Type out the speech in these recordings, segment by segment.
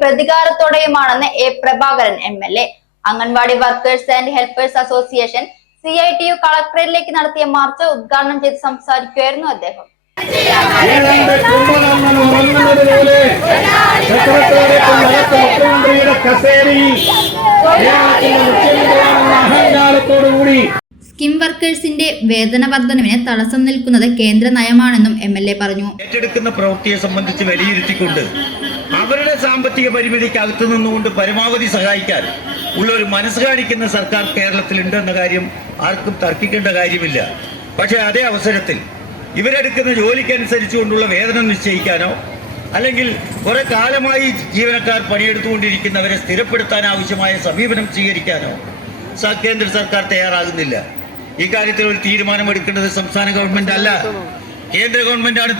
പ്രതികാരത്തോടെയുമാണെന്ന് A Prabhakaran M L A. Anganwadi workers and helpers association C I T U കളക്ടറേറ്റിലേക്ക് നടത്തിയ March ഉദ്ഘാടനം ചെയ്ത് സംസാരിക്കുകയായിരുന്നു അദ്ദേഹം. സ്കിം വർക്കേഴ്സിന്റെ വേതന വർധനവിന് തടസ്സം നിൽക്കുന്നത് കേന്ദ്ര നയമാണെന്നും എം എൽ എ പറഞ്ഞു. ഏറ്റെടുക്കുന്ന പ്രവൃത്തിയെ സംബന്ധിച്ച് വിലയിരുത്തിക്കൊണ്ട് അവരുടെ സാമ്പത്തിക പരിമിതിക്ക് അകത്തു നിന്നുകൊണ്ട് പരമാവധി സഹായിക്കാൻ ഉള്ള ഒരു മനസ്സ് കാണിക്കുന്ന സർക്കാർ കേരളത്തിലുണ്ട് എന്ന കാര്യം ആർക്കും തർക്കിക്കേണ്ട കാര്യമില്ല. പക്ഷേ അതേ അവസരത്തിൽ ഇവരെടുക്കുന്ന ജോലിക്കനുസരിച്ചുകൊണ്ടുള്ള വേതനം നിശ്ചയിക്കാനോ അല്ലെങ്കിൽ കുറെ കാലമായി ജീവനക്കാർ പണിയെടുത്തുകൊണ്ടിരിക്കുന്നവരെ സ്ഥിരപ്പെടുത്താൻ ആവശ്യമായ സമീപനം സ്വീകരിക്കാനോ കേന്ദ്ര സർക്കാർ തയ്യാറാകുന്നില്ല. ഇക്കാര്യത്തിൽ ഒരു തീരുമാനമെടുക്കേണ്ടത് സംസ്ഥാന ഗവൺമെന്റ് അല്ല കേന്ദ്ര ഗവൺമെന്റാണ്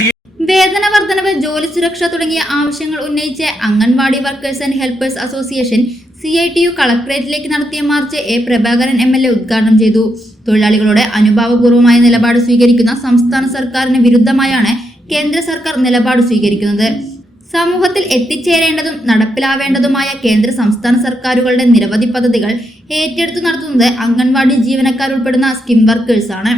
വേതന വർധനവ് ജോലി സുരക്ഷ തുടങ്ങിയ ആവശ്യങ്ങൾ ഉന്നയിച്ച് anganwadi workers and helpers association C I T U കളക്ടറേറ്റിലേക്ക് നടത്തിയ march A Prabhakaran M L A ഉദ്ഘാടനം ചെയ്തു. തൊഴിലാളികളുടെ അനുഭാവപൂർവമായ നിലപാട് സ്വീകരിക്കുന്ന സംസ്ഥാന സർക്കാരിന് വിരുദ്ധമായാണ് കേന്ദ്ര സർക്കാർ നിലപാട് സ്വീകരിക്കുന്നത്. സമൂഹത്തിൽ എത്തിച്ചേരേണ്ടതും നടപ്പിലാവേണ്ടതുമായ കേന്ദ്ര സംസ്ഥാന സർക്കാരുകളുടെ നിരവധി പദ്ധതികൾ ഏറ്റെടുത്തു നടത്തുന്നത് അംഗൻവാടി ജീവനക്കാർ ഉൾപ്പെടുന്ന സ്കിം വർക്കേഴ്സാണ്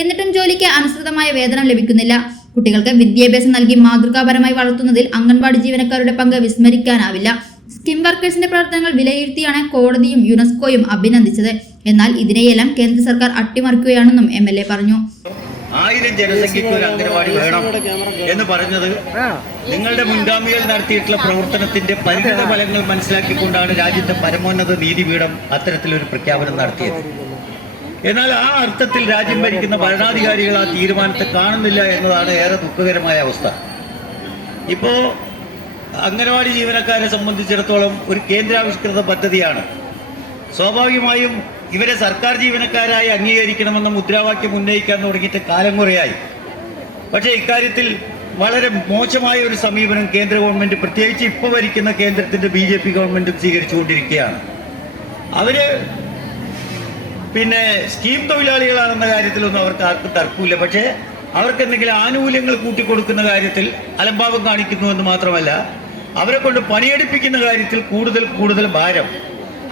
എന്നിട്ടും ജോലിക്ക് അനുസൃതമായ വേതനം ലഭിക്കുന്നില്ല. കുട്ടികൾക്ക് വിദ്യാഭ്യാസം നൽകി മാതൃകാപരമായി വളർത്തുന്നതിൽ അംഗൻവാടി ജീവനക്കാരുടെ പങ്ക് വിസ്മരിക്കാനാവില്ല. സ്കിം വർക്കേഴ്സിന്റെ പ്രവർത്തനങ്ങൾ വിലയിരുത്തിയാണ് കോടതിയും യുനെസ്കോയും അഭിനന്ദിച്ചത്. എന്നാൽ ഇതിനെയെല്ലാം കേന്ദ്ര സർക്കാർ അട്ടിമറിക്കുകയാണെന്നും എം എൽ എ പറഞ്ഞു. ആയിരം ജനസംഖ്യയ്ക്ക് ഒരു അംഗനവാടി വേണം എന്ന് പറഞ്ഞത് നിങ്ങളുടെ മുൻഗാമികൾ നടത്തിയിട്ടുള്ള പ്രവർത്തനത്തിന്റെ പരിണിത ഫലങ്ങൾ മനസ്സിലാക്കിക്കൊണ്ടാണ് രാജ്യത്തെ പരമോന്നത നീതിപീഠം അത്തരത്തിലൊരു പ്രഖ്യാപനം നടത്തിയത്. എന്നാൽ ആ അർത്ഥത്തിൽ രാജ്യം ഭരിക്കുന്ന ഭരണാധികാരികൾ ആ തീരുമാനത്തെ കാണുന്നില്ല എന്നതാണ് ഏറെ ദുഃഖകരമായ അവസ്ഥ. ഇപ്പോൾ അംഗനവാടി ജീവനക്കാരെ സംബന്ധിച്ചിടത്തോളം ഒരു കേന്ദ്രാവിഷ്കൃത പദ്ധതിയാണ്. സ്വാഭാവികമായും ഇവരെ സർക്കാർ ജീവനക്കാരായി അംഗീകരിക്കണമെന്ന മുദ്രാവാക്യം ഉന്നയിക്കാൻ തുടങ്ങിയിട്ട് കാലം കുറയായി. പക്ഷേ ഇക്കാര്യത്തിൽ വളരെ മോശമായ ഒരു സമീപനം കേന്ദ്ര ഗവൺമെന്റ് പ്രത്യേകിച്ച് ഇപ്പോൾ ഭരിക്കുന്ന കേന്ദ്രത്തിന്റെ ബി ജെ പി ഗവൺമെന്റും സ്വീകരിച്ചുകൊണ്ടിരിക്കുകയാണ്. അവർ പിന്നെ സ്കീം തൊഴിലാളികളാണെന്ന കാര്യത്തിലൊന്നും അവർക്ക് ആർക്കും തർക്കമില്ല. പക്ഷേ അവർക്ക് എന്തെങ്കിലും ആനുകൂല്യങ്ങൾ കൂട്ടിക്കൊടുക്കുന്ന കാര്യത്തിൽ അലംഭാവം കാണിക്കുന്നു എന്ന് മാത്രമല്ല അവരെ കൊണ്ട് പണിയെടുപ്പിക്കുന്ന കാര്യത്തിൽ കൂടുതൽ കൂടുതൽ ഭാരം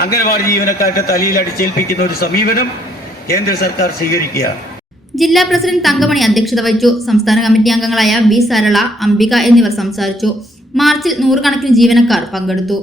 അംഗനവാടി ജീവനക്കാരുടെ തലയിൽ അടിച്ചേൽപ്പിക്കുന്ന ഒരു സമീപനം കേന്ദ്ര സർക്കാർ സ്വീകരിക്കുകയാണ്. ജില്ലാ പ്രസിഡന്റ് തങ്കമണി അധ്യക്ഷത വഹിച്ചു. സംസ്ഥാന കമ്മിറ്റി അംഗങ്ങളായ ബി സരള അംബിക എന്നിവർ സംസാരിച്ചു. മാർച്ചിൽ നൂറുകണക്കിന് ജീവനക്കാർ പങ്കെടുത്തു.